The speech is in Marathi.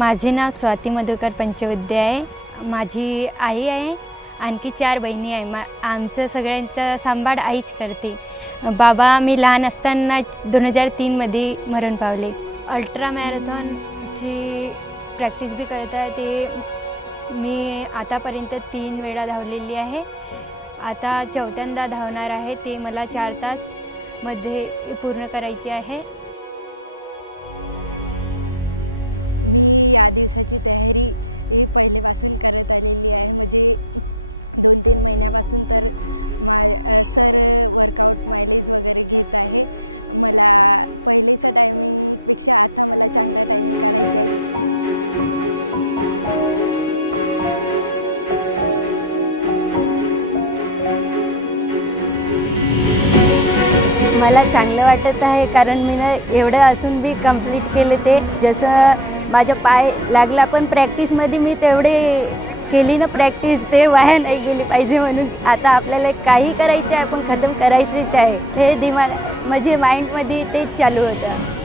माझे नाव स्वाती मधुकर पंचवद्य आहे। माझी आई आहे, आणखी 4 बहिणी आहे। आमचं सगळ्यांचा सांभाळ आईच करते। बाबा मी लहान असताना 2003 मध्ये मरण पावले। अल्ट्रा मॅरेथॉनची प्रॅक्टिस बी करत आहे। ते मी आतापर्यंत 3 वेळा धावलेली आहे। आता 4थ्यांदा धावणार आहे। ते मला 4 तासमध्ये पूर्ण करायचे आहे। मला चांगलं वाटत आहे, कारण मी एवढं असून बी कंप्लीट केले। ते जसं माझा पाय लागला, पण प्रॅक्टिसमध्ये मी तेवढे केली ना प्रॅक्टिस, ते वाया नाही गेली पाहिजे म्हणून। आता आपल्याला काही करायचं आहे, पण खतम करायचंच आहे, हे दिमाग म्हणजे माइंडमध्ये तेच चालू होतं।